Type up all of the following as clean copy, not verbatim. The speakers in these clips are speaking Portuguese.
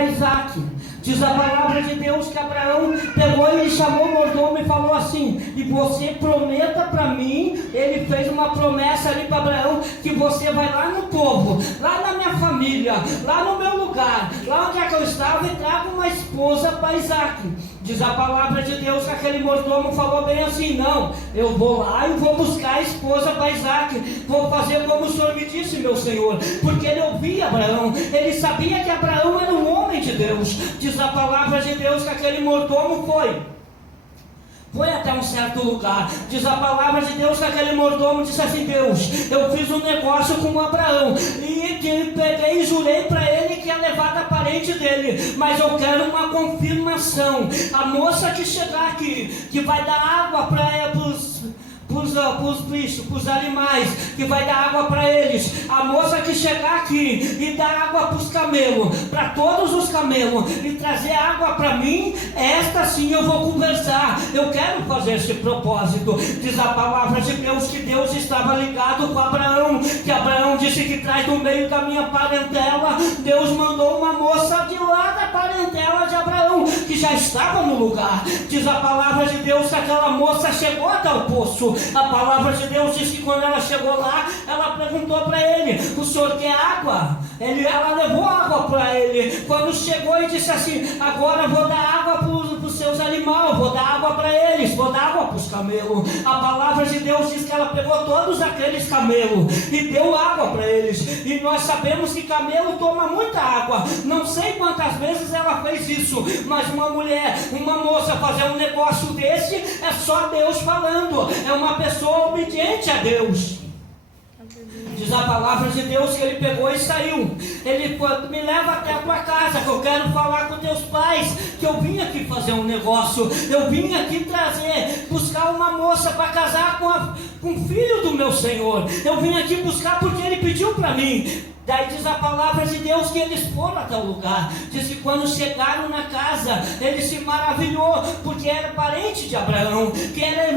para Isaac. Diz a palavra de Deus que Abraão pegou e chamou o mordomo e falou assim: e você prometa para mim. Ele fez uma promessa ali para Abraão, que você vai lá no povo, lá na minha família, lá no meu lugar, lá onde é que eu estava, e traga uma esposa para Isaac. Diz a palavra de Deus que aquele mordomo falou bem assim: não, eu vou lá e vou buscar a esposa para Isaac, vou fazer como o Senhor me disse, meu Senhor. Porque ele ouvia Abraão, ele sabia que Abraão era um homem de Deus. Diz a palavra de Deus que aquele mordomo foi até um certo lugar. Diz a palavra de Deus que aquele mordomo disse assim: Deus, eu fiz um negócio com Abraão, e que peguei e jurei para ele que ia levar da parente dele, mas eu quero uma confirmação. A moça que chegar aqui, que vai dar água para os bichos, para os animais, que vai dar água para eles, a moça que chegar aqui e dar água para os camelos, para todos os camelos, e trazer água para mim, esta sim eu vou conversar, eu quero fazer esse propósito. Diz a palavra de Deus que Deus estava ligado com Abraão, que Abraão disse que traz do meio da minha parentela. Deus mandou uma moça de lá da parentela de Abraão, que já estava no lugar. Diz a palavra de Deus que aquela moça chegou até o poço. A palavra de Deus diz que quando ela chegou lá, ela perguntou para ele: o senhor quer água? Ela levou água para ele. Quando chegou e disse assim: agora vou dar água para os seus animais, vou dar água para eles, vou dar água para os camelos. A palavra de Deus diz que ela pegou todos aqueles camelos e deu água para eles. E nós sabemos que camelo toma muita água. Não sei quantas vezes ela fez isso, mas uma mulher, uma moça fazer um negócio desse, é só Deus falando. É uma pessoa obediente a Deus. Diz a palavra de Deus que ele pegou e saiu. Ele falou: me leva até a tua casa, que eu quero falar com teus pais, que eu vim aqui fazer um negócio, eu vim aqui buscar uma moça para casar com o filho do meu Senhor. Eu vim aqui buscar porque ele pediu para mim. Daí diz a palavra de Deus que eles foram até o lugar. Diz que quando chegaram na casa, ele se maravilhou, porque era parente de Abraão, que era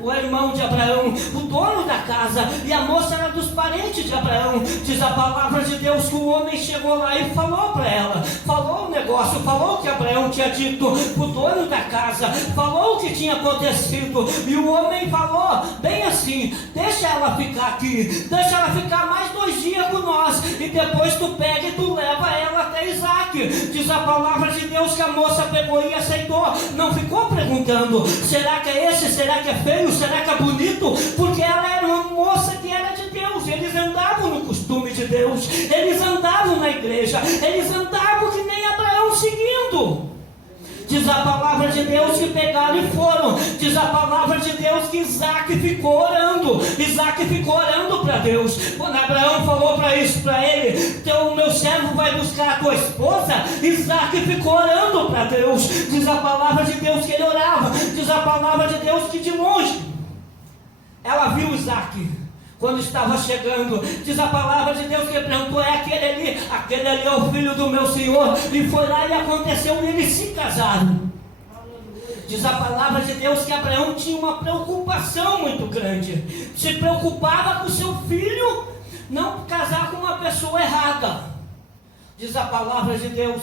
o irmão de Abraão, o dono da casa, e a moça era dos parentes de Abraão. Diz a palavra de Deus que o homem chegou lá e falou para ela, falou o negócio, falou o que Abraão tinha dito, o dono da casa, falou o que tinha acontecido, e o homem falou bem assim: deixa ela ficar aqui, deixa ela ficar mais 2 dias com nós, e depois tu pega e tu leva ela até Isaac. Diz a palavra de Deus que a moça pegou e aceitou, não ficou perguntando: será que é esse, será que é feio, será que é bonito? Porque ela era uma moça que era de Deus. Eles andavam no costume de Deus, eles andavam na igreja, eles andavam que nem Abraão seguindo. Diz a palavra de Deus que pegaram e foram. Diz a palavra de Deus que Isaac ficou orando. Isaac ficou orando para Deus. Quando Abraão falou para isso para ele: o meu servo vai buscar a tua esposa, Isaac ficou orando para Deus. Diz a palavra de Deus que ele orava. Diz a palavra de Deus que de longe ela viu Isaac quando estava chegando. Diz a palavra de Deus que ele perguntou: é aquele ali é o filho do meu Senhor? E foi lá e aconteceu, e eles se casaram. Diz a palavra de Deus que Abraão tinha uma preocupação muito grande, se preocupava com seu filho não casar com uma pessoa errada. Diz a palavra de Deus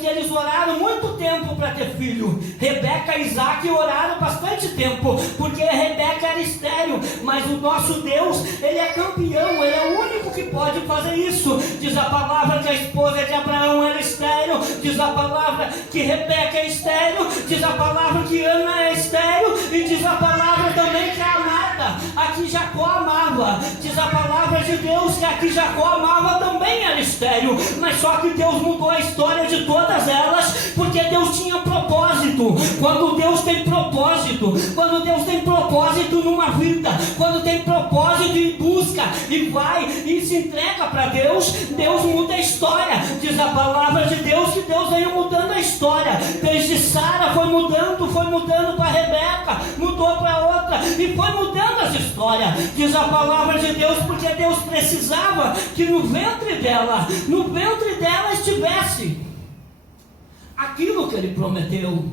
que eles oraram muito tempo para ter filho. Rebeca e Isaac oraram bastante tempo, porque Rebeca era estéril, mas o nosso Deus, ele é campeão, ele é o único que pode fazer isso. Diz a palavra que a esposa de Abraão era estéril, diz a palavra que Rebeca é estéril, diz a palavra que Ana é estéril, e diz a palavra também que a amada, a que Jacó amava, diz a palavra de Deus que a que Jacó amava também era estéril. Mas só que Deus mudou a história de todas elas, porque Deus tinha propósito. Quando Deus tem propósito numa vida, quando tem propósito e busca e vai e se entrega para Deus, Deus muda a história. Diz a palavra de Deus que Deus veio mudando a história. Desde Sara foi mudando para Rebeca, mudou para outra e foi mudando as histórias. Diz a palavra de Deus porque Deus precisava que no ventre dela estivesse aquilo que ele prometeu.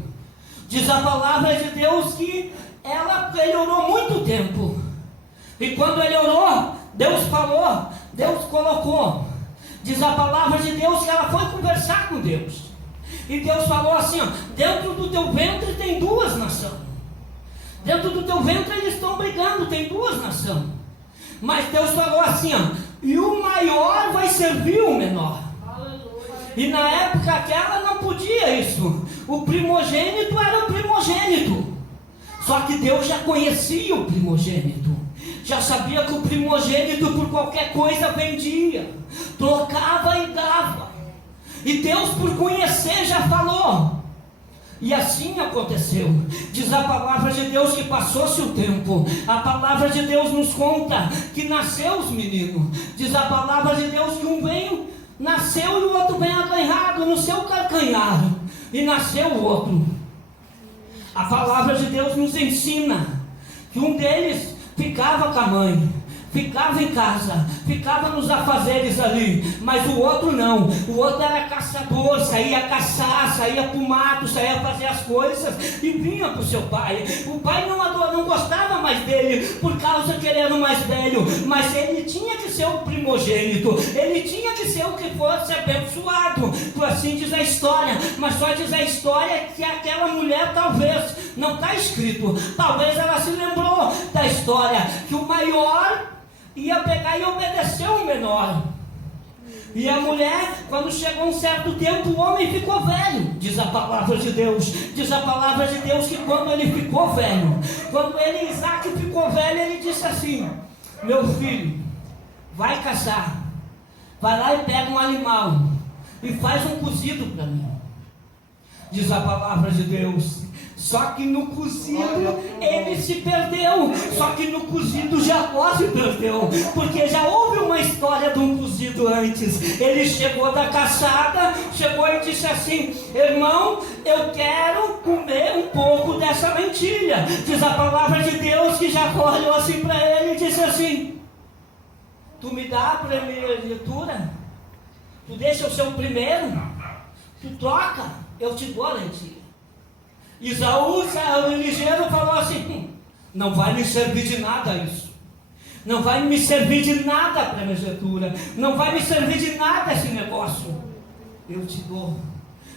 Diz a palavra de Deus que ele orou muito tempo, e quando ele orou, Deus falou, Deus colocou. Diz a palavra de Deus que ela foi conversar com Deus. E Deus falou assim, ó, dentro do teu ventre tem duas nações. Dentro do teu ventre eles estão brigando, tem duas nações. Mas Deus falou assim, ó, e o maior vai servir o menor. E na época aquela não podia isso. O primogênito era o primogênito. Só que Deus já conhecia o primogênito. Já sabia que o primogênito por qualquer coisa vendia, trocava e dava. E Deus, por conhecer, já falou. E assim aconteceu. Diz a palavra de Deus que passou-se o tempo. A palavra de Deus nos conta que nasceu os meninos. Diz a palavra de Deus que um veio, nasceu e o outro bem agarrado no seu calcanhar. E nasceu o outro. A palavra de Deus nos ensina que um deles ficava com a mãe, ficava em casa, ficava nos afazeres ali, mas o outro não. O outro era caçador, saía caçar, saía para o mato, saía fazer as coisas e vinha para o seu pai. O pai não gostava mais dele, por causa que ele era o mais velho, mas ele tinha que ser o primogênito, ele tinha que ser o que fosse abençoado, por assim diz a história. Mas só diz a história que aquela mulher talvez, não está escrito, talvez ela se lembrou da história, que o maior ia pegar e obedecer o menor. E a mulher, quando chegou um certo tempo, o homem ficou velho. Diz a palavra de Deus. Diz a palavra de Deus que quando ele ficou velho, quando ele, Isaac, ficou velho, ele disse assim: meu filho, vai caçar, vai lá e pega um animal e faz um cozido para mim. Diz a palavra de Deus. Só que no cozido ele se perdeu. Só que no cozido Jacó se perdeu. Porque já houve uma história de um cozido antes. Ele chegou da caçada, chegou e disse assim: irmão, eu quero comer um pouco dessa lentilha. Diz a palavra de Deus que Jacó olhou assim para ele e disse assim: tu me dá a primogenitura? Tu deixa o seu primeiro? Tu troca? Eu te dou a lentilha. Isaú, o ligeiro, falou assim: não vai me servir de nada isso. Não vai me servir de nada a primogenitura. Não vai me servir de nada esse negócio. Eu te dou.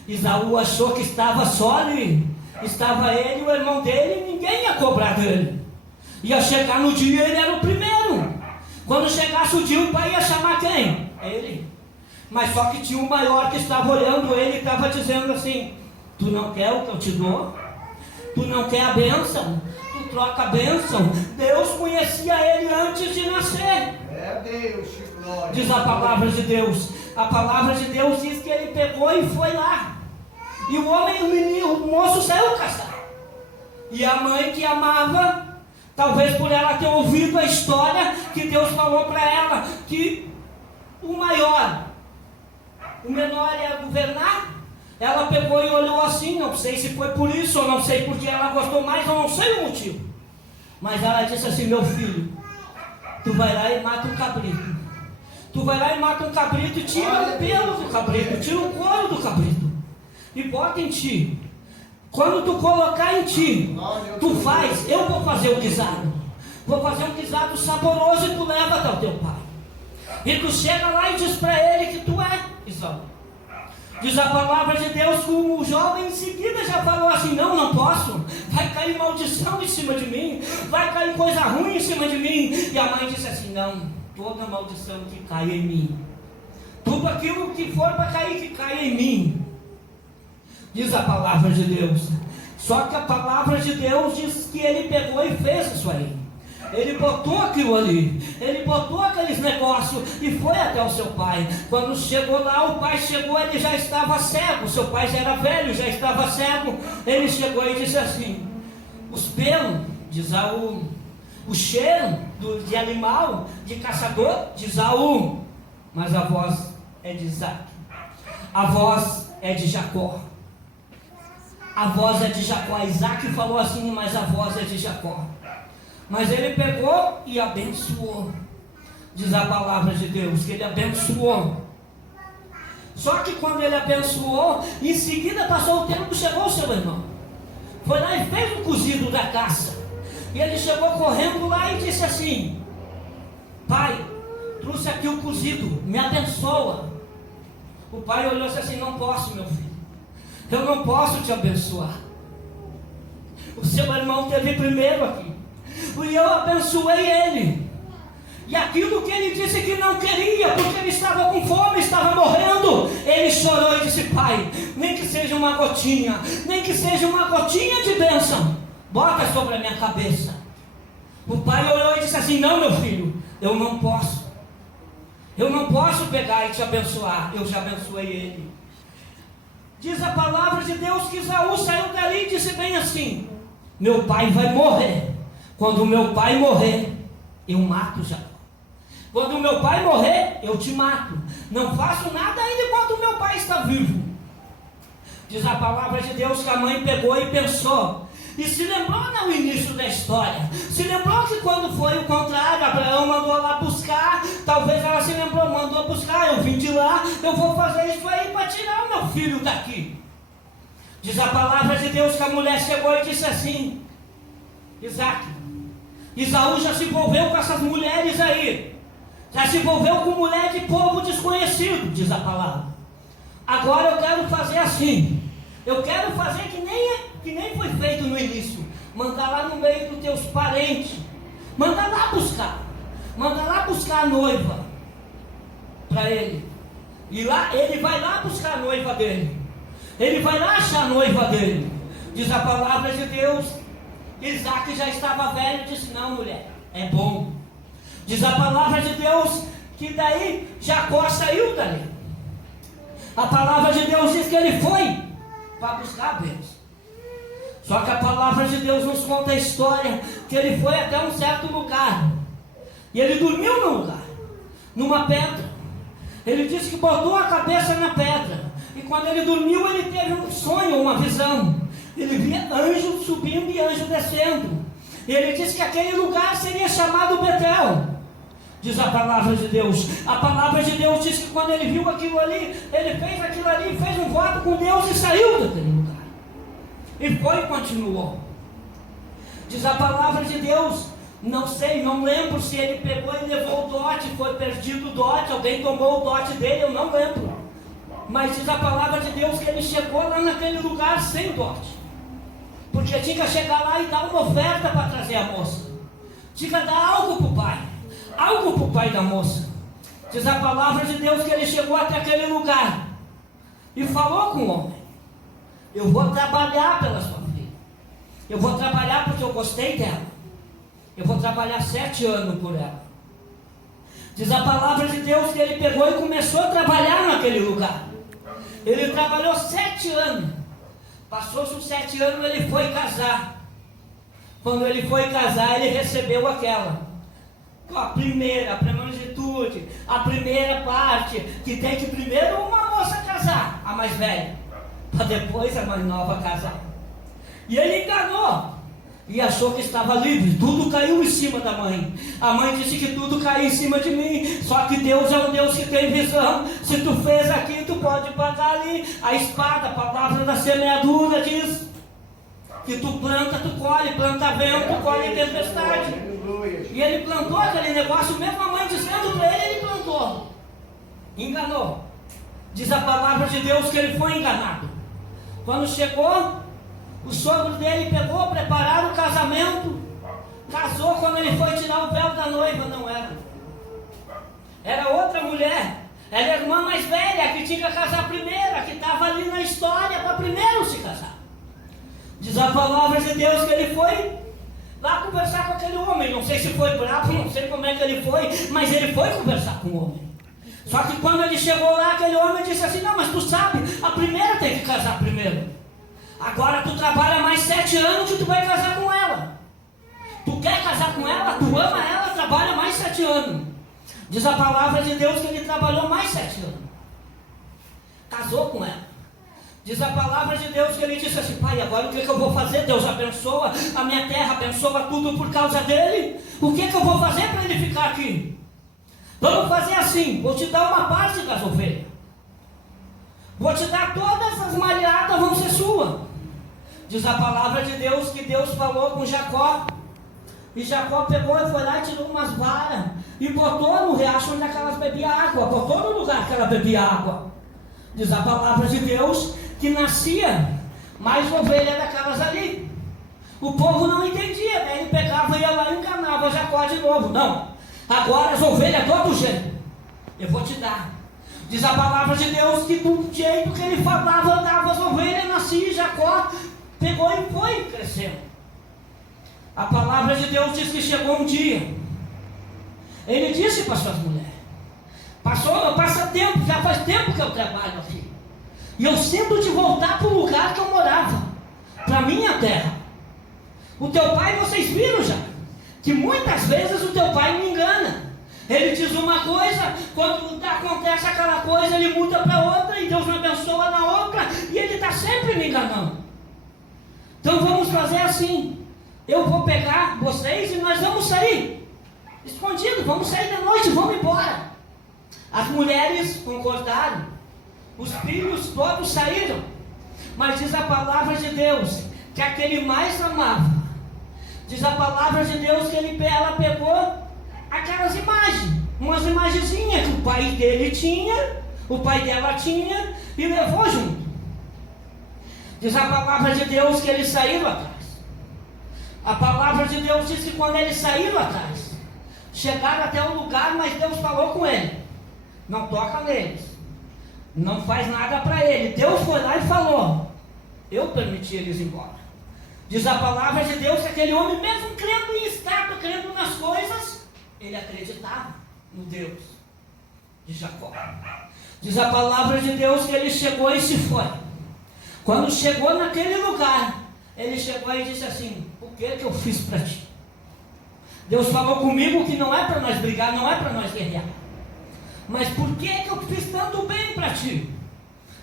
Isaú achou que estava só ali. Estava ele e o irmão dele, e ninguém ia cobrar dele. Ia chegar no dia, ele era o primeiro. Quando chegasse o dia, o pai ia chamar quem? Ele. Mas só que tinha um maior que estava olhando ele e estava dizendo assim: tu não quer o que eu te dou? Tu não quer a bênção? Tu troca a bênção? Deus conhecia ele antes de nascer. É Deus, glória. Diz a palavra de Deus. A palavra de Deus diz que ele pegou e foi lá. E o homem, o menino, o moço saiu caçar. E a mãe que amava, talvez por ela ter ouvido a história que Deus falou para ela, que o maior, o menor ia governar. Ela pegou e olhou assim, não sei se foi por isso, ou não sei porque ela gostou mais, ou não sei o motivo. Mas ela disse assim: meu filho, tu vai lá e mata um cabrito. Tu vai lá e mata um cabrito e tira o pelo do cabrito, tira o couro do cabrito e bota em ti. Quando tu colocar em ti, tu faz, eu vou fazer o guisado. Vou fazer um guisado saboroso e tu leva até o teu pai. E tu chega lá e diz para ele que tu é Isaú. Diz a palavra de Deus que o jovem em seguida já falou assim: não posso, vai cair maldição em cima de mim, vai cair coisa ruim em cima de mim. E a mãe disse assim: não, toda maldição que cai em mim, tudo aquilo que for para cair, que caia em mim. Diz a palavra de Deus. Só que a palavra de Deus diz que ele pegou e fez isso aí. Ele botou aquilo ali, ele botou aqueles negócios e foi até o seu pai. Quando chegou lá, o pai chegou, ele já estava cego. Seu pai já era velho, já estava cego. Ele chegou e disse assim: os pelos de Isaú, o cheiro de animal, de caçador, de Isaú, mas a voz é de Isaac, a voz é de Jacó. A voz é de Jacó. Isaac falou assim, mas a voz é de Jacó. Mas ele pegou e abençoou. Diz a palavra de Deus que ele abençoou. Só que quando ele abençoou, em seguida passou o tempo, chegou o seu irmão. Foi lá e fez o cozido da caça. E ele chegou correndo lá e disse assim: pai, trouxe aqui aqui o cozido, me abençoa. O pai olhou e disse assim: não posso, meu filho, eu não posso te abençoar. O seu irmão teve primeiro aqui, e eu abençoei ele. E aquilo que ele disse que não queria, porque ele estava com fome, estava morrendo, ele chorou e disse: pai, nem que seja uma gotinha, nem que seja uma gotinha de bênção, bota sobre a minha cabeça. O pai olhou e disse assim: não, meu filho, eu não posso pegar e te abençoar, eu já abençoei ele. Diz a palavra de Deus que Esaú saiu dali e disse bem assim: meu pai vai morrer. Quando o meu pai morrer, eu mato Jacó. Quando o meu pai morrer, eu te mato. Não faço nada ainda enquanto o meu pai está vivo. Diz a palavra de Deus que a mãe pegou e pensou, e se lembrou no início da história. Se lembrou que quando foi o contrário, Abraão mandou lá buscar. Talvez ela se lembrou, mandou buscar, eu vim de lá, eu vou fazer isso aí para tirar o meu filho daqui. Diz a palavra de Deus que a mulher chegou e disse assim: Isaac, Esaú já se envolveu com essas mulheres aí, já se envolveu com mulher de povo desconhecido, diz a palavra. Agora eu quero fazer assim, eu quero fazer que nem foi feito no início, mandar lá no meio dos teus parentes, manda lá buscar a noiva para ele, e lá ele vai lá buscar a noiva dele, ele vai lá achar a noiva dele. Diz a palavra de Deus, Isaac já estava velho e disse: não, mulher, é bom. Diz a palavra de Deus que daí Jacó saiu dali. A palavra de Deus diz que ele foi para buscar a bênção. Só que a palavra de Deus nos conta a história que ele foi até um certo lugar, e ele dormiu num lugar, numa pedra. Ele disse que botou a cabeça na pedra, e quando ele dormiu, ele teve um sonho, uma visão. Ele via anjo subindo e anjo descendo. E ele disse que aquele lugar seria chamado Betel. Diz a palavra de Deus. A palavra de Deus diz que quando ele viu aquilo ali, ele fez aquilo ali, fez um voto com Deus e saiu daquele lugar. E foi e continuou. Diz a palavra de Deus, não sei, não lembro se ele pegou e levou o dote, foi perdido o dote, alguém tomou o dote dele, eu não lembro. Mas diz a palavra de Deus que ele chegou lá naquele lugar sem dote, porque tinha que chegar lá e dar uma oferta para trazer a moça. Tinha que dar algo para o pai, algo para o pai da moça. Diz a palavra de Deus que ele chegou até aquele lugar e falou com o homem: eu vou trabalhar pela sua filha, eu vou trabalhar porque eu gostei dela, eu vou trabalhar 7 anos por ela. Diz a palavra de Deus que ele pegou e começou a trabalhar naquele lugar. Ele trabalhou 7 anos. Passou-se os 7 anos, ele foi casar. Quando ele foi casar, ele recebeu aquela, a primogenitura, a primeira parte, que tem que primeiro uma moça casar, a mais velha, para depois a mais nova casar. E ele enganou e achou que estava livre. Tudo caiu em cima da mãe. A mãe disse que tudo caiu em cima de mim. Só que Deus é um Deus que tem visão. Se tu fez aqui, tu pode pagar ali. A espada, a palavra da semeadura diz que tu planta, tu colhe, planta vento, tu colhe tempestade. E ele plantou aquele negócio, mesmo a mãe dizendo para ele, ele plantou. Enganou. Diz a palavra de Deus que ele foi enganado. Quando chegou, o sogro dele pegou, prepararam o casamento, casou. Quando ele foi tirar o véu da noiva, não era. Era outra mulher. Era a irmã mais velha, que tinha que casar primeiro, que estava ali na história para primeiro se casar. Diz a palavra de Deus que ele foi lá conversar com aquele homem. Não sei se foi bravo, não sei como é que ele foi, mas ele foi conversar com o homem. Só que quando ele chegou lá, aquele homem disse assim: não, mas tu sabe, a primeira tem que casar primeiro. Agora tu trabalha mais 7 anos que tu vai casar com ela. Tu quer casar com ela, tu ama ela, trabalha mais 7 anos. Diz a palavra de Deus que ele trabalhou mais 7 anos. Casou com ela. Diz a palavra de Deus que ele disse assim: pai, agora o que eu vou fazer? Deus abençoa a minha terra, abençoa tudo por causa dele. O que eu vou fazer para ele ficar aqui? Vamos fazer assim, vou te dar uma parte das ovelhas. Vou te dar todas as malhadas, vão ser suas. Diz a palavra de Deus que Deus falou com Jacó: E Jacó pegou e foi lá e tirou umas varas e botou no riacho onde aquelas bebiam água, botou no lugar que ela bebia água. Diz a palavra de Deus que nascia mais ovelha daquelas ali. O povo não entendia, né? Ele pegava, ia lá e enganava Jacó de novo. Não, agora as ovelhas é todo jeito, eu vou te dar. Diz a palavra de Deus que do jeito que ele falava, andava as ovelhas, nascia, e Jacó pegou e foi crescendo. A palavra de Deus diz que chegou um dia, ele disse para suas mulheres: passa tempo, já faz tempo que eu trabalho aqui, e eu sinto de voltar para o lugar que eu morava, para a minha terra. O teu pai, vocês viram já, que muitas vezes o teu pai me engana. Ele diz uma coisa, quando acontece aquela coisa, ele muda para outra, e Deus me abençoa na outra, e ele está sempre me enganando. Então vamos fazer assim: eu vou pegar vocês e nós vamos sair escondido, vamos sair da noite, vamos embora. As mulheres concordaram, os filhos todos saíram, mas diz a palavra de Deus que aquele mais amava, diz a palavra de Deus que ela pegou aquelas imagens, umas imagenzinhas que o pai dele tinha, o pai dela tinha, e levou junto. Diz a palavra de Deus que eles saíram atrás. A palavra de Deus diz que quando eles saíram atrás, chegaram até um lugar, mas Deus falou com ele: não toca neles, não faz nada para ele. Deus foi lá e falou: eu permiti eles ir embora. Diz a palavra de Deus que aquele homem, mesmo crendo em estátua, crendo nas coisas, ele acreditava no Deus de Jacó. Diz a palavra de Deus que ele chegou e se foi. Quando chegou naquele lugar, ele chegou e disse assim: o que eu fiz para ti? Deus falou comigo que não é para nós brigar, não é para nós guerrear, mas por que eu fiz tanto bem para ti?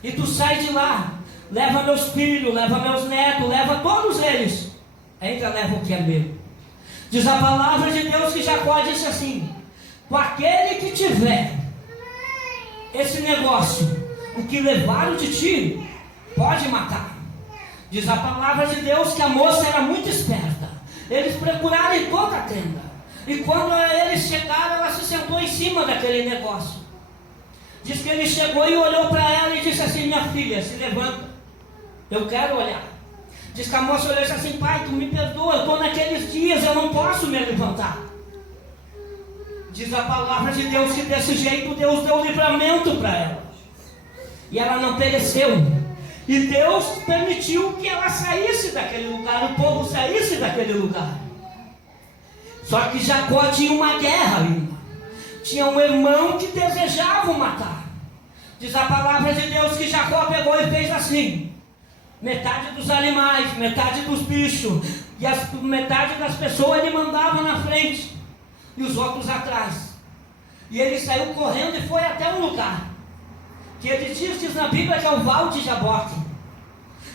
E tu sai de lá, leva meus filhos, leva meus netos, leva todos eles, ainda leva o que é meu. Diz a palavra de Deus que Jacó disse assim: com aquele que tiver esse negócio, o que levaram de ti, pode matar. Diz a palavra de Deus que a moça era muito esperta. Eles procuraram em toda a tenda, e quando eles chegaram, ela se sentou em cima daquele negócio. Diz que ele chegou e olhou para ela e disse assim: minha filha, se levanta, eu quero olhar. Diz que a moça olhou e disse assim: pai, tu me perdoa, eu estou naqueles dias, eu não posso me levantar. Diz a palavra de Deus que desse jeito Deus deu livramento para ela, e ela não pereceu. E Deus permitiu que ela saísse daquele lugar, o povo saísse daquele lugar. Só que Jacó tinha uma guerra, irmã. Tinha um irmão que desejava o matar. Diz a palavra de Deus que Jacó pegou e fez assim: metade dos animais, metade dos bichos, e metade das pessoas ele mandava na frente, e os outros atrás. E ele saiu correndo e foi até um lugar que ele diz na Bíblia que é o Val de Jaboque.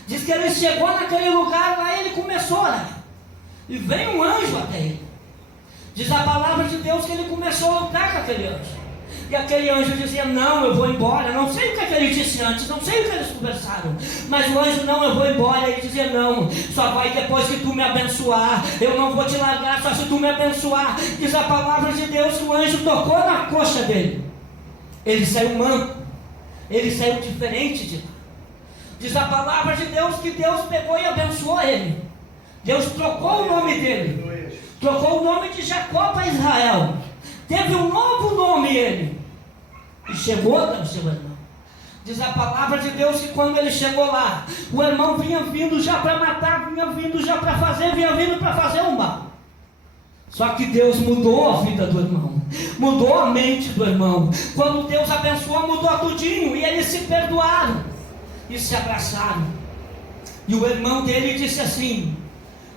Diz que ele chegou naquele lugar, lá ele começou a orar, e veio um anjo até ele. Diz a palavra de Deus que ele começou a lutar com aquele anjo, e aquele anjo dizia: não, eu vou embora. Não sei o que ele disse antes, não sei o que eles conversaram, mas o anjo: não, eu vou embora. Ele dizia: não, só vai depois que tu me abençoar, eu não vou te largar só se tu me abençoar. Diz a palavra de Deus que o anjo tocou na coxa dele, ele saiu manco, ele saiu diferente de lá. Diz a palavra de Deus que Deus pegou e abençoou ele. Deus trocou o nome dele, trocou o nome de Jacó para Israel. Teve um novo nome ele, e chegou até o seu irmão. Diz a palavra de Deus que quando ele chegou lá, o irmão vinha vindo já para matar, vinha vindo já para fazer, vinha vindo para fazer o mal. Só que Deus mudou a vida do irmão, mudou a mente do irmão. Quando Deus abençoou, mudou tudinho, e eles se perdoaram e se abraçaram. E o irmão dele disse assim: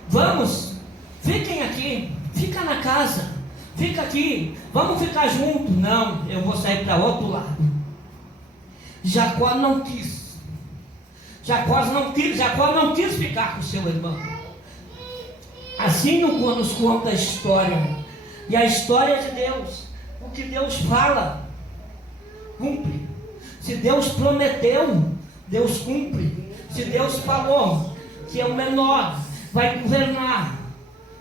vamos, fiquem aqui, fica na casa, fica aqui, vamos ficar juntos. Não, eu vou sair para outro lado. Jacó não quis. Jacó não quis ficar com seu irmão. Assim nos conta a história. E a história de Deus, o que Deus fala, cumpre. Se Deus prometeu, Deus cumpre. Se Deus falou que é o menor vai governar,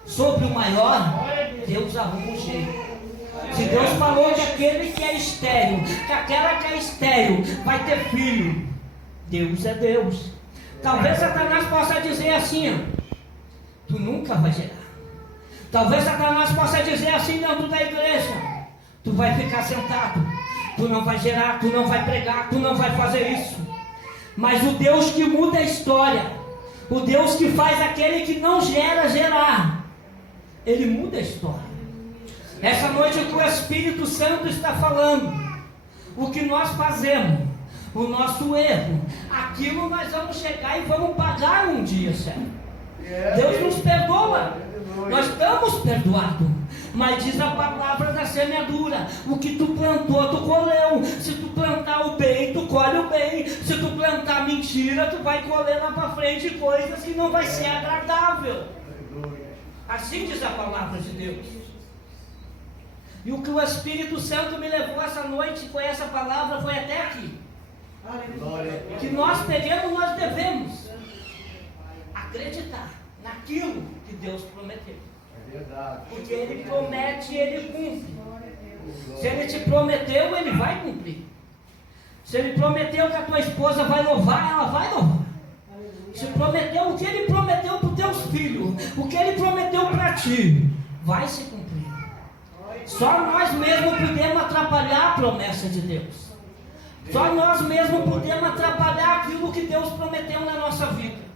sobre o maior, Deus arruma um jeito. Se Deus falou que aquele que é estéril, que aquela que é estéril vai ter filho, Deus é Deus. Talvez Satanás possa dizer assim, ó, tu nunca vai gerar. Talvez Satanás possa dizer assim dentro da igreja, tu vai ficar sentado, tu não vai gerar, tu não vai pregar, tu não vai fazer isso. Mas o Deus que muda a história, o Deus que faz aquele que não gera, gerar, Ele muda a história. Essa noite o que o Espírito Santo está falando, o que nós fazemos, o nosso erro, aquilo nós vamos chegar e vamos pagar um dia, certo? Deus nos perdoa, nós estamos perdoados, mas diz a palavra da semeadura, o que tu plantou, tu colheu. Se tu plantar o bem, tu colhe o bem. Se tu plantar mentira, tu vai colher lá para frente coisas que não vai ser agradável. Assim diz a palavra de Deus. E o que o Espírito Santo me levou essa noite com essa palavra foi até aqui. Que nós nós devemos acreditar naquilo que Deus prometeu. É verdade. Porque Ele promete e Ele cumpre. Se Ele te prometeu, Ele vai cumprir. Se Ele prometeu que a tua esposa vai louvar, ela vai louvar. Se prometeu o que Ele prometeu para os teus filhos, o que Ele prometeu para ti, vai se cumprir. Só nós mesmos podemos atrapalhar a promessa de Deus. Só nós mesmos podemos atrapalhar aquilo que Deus prometeu na nossa vida.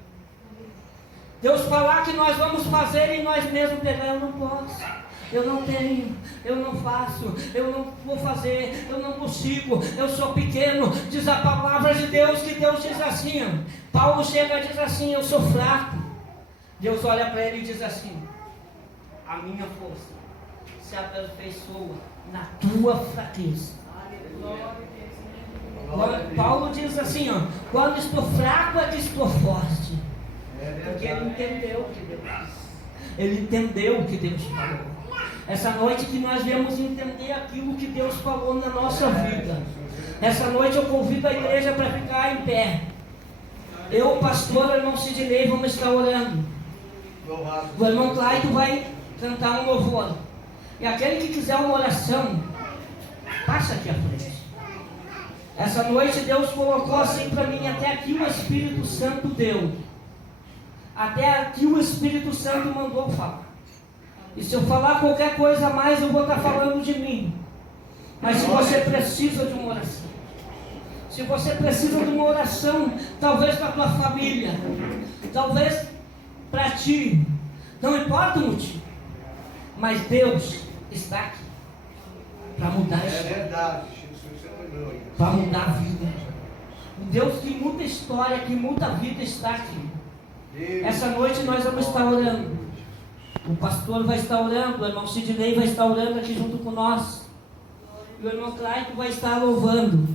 Deus falar que nós vamos fazer e nós mesmos pegar, eu não posso, eu não tenho, eu não faço, eu não vou fazer, eu não consigo, eu sou pequeno. Diz a palavra de Deus que Deus diz assim, Paulo chega e diz assim, eu sou fraco. Deus olha para ele e diz assim, a minha força se aperfeiçoa na tua fraqueza. Paulo diz assim, quando estou fraco é que estou forte. Porque ele entendeu o que Deus disse. Ele entendeu o que Deus falou. Essa noite que nós viemos entender aquilo que Deus falou na nossa vida. Essa noite eu convido a igreja para ficar em pé. Eu, pastor, o irmão Sidney, vamos estar orando. O irmão Cláudio vai cantar um louvor. E aquele que quiser uma oração, passa aqui à frente. Essa noite Deus colocou assim para mim, até aqui o Espírito Santo deu. Até aqui o Espírito Santo mandou falar. E se eu falar qualquer coisa a mais, eu vou estar falando de mim. Mas se você precisa de uma oração, se você precisa de uma oração, talvez para a tua família, talvez para ti, não importa o motivo, mas Deus está aqui para mudar a história. É verdade, para mudar a vida. O Deus que muda a história, que muda a vida, está aqui. Essa noite nós vamos estar orando. O pastor vai estar orando, o irmão Sidney vai estar orando aqui junto com nós. E o irmão Cláudio vai estar louvando.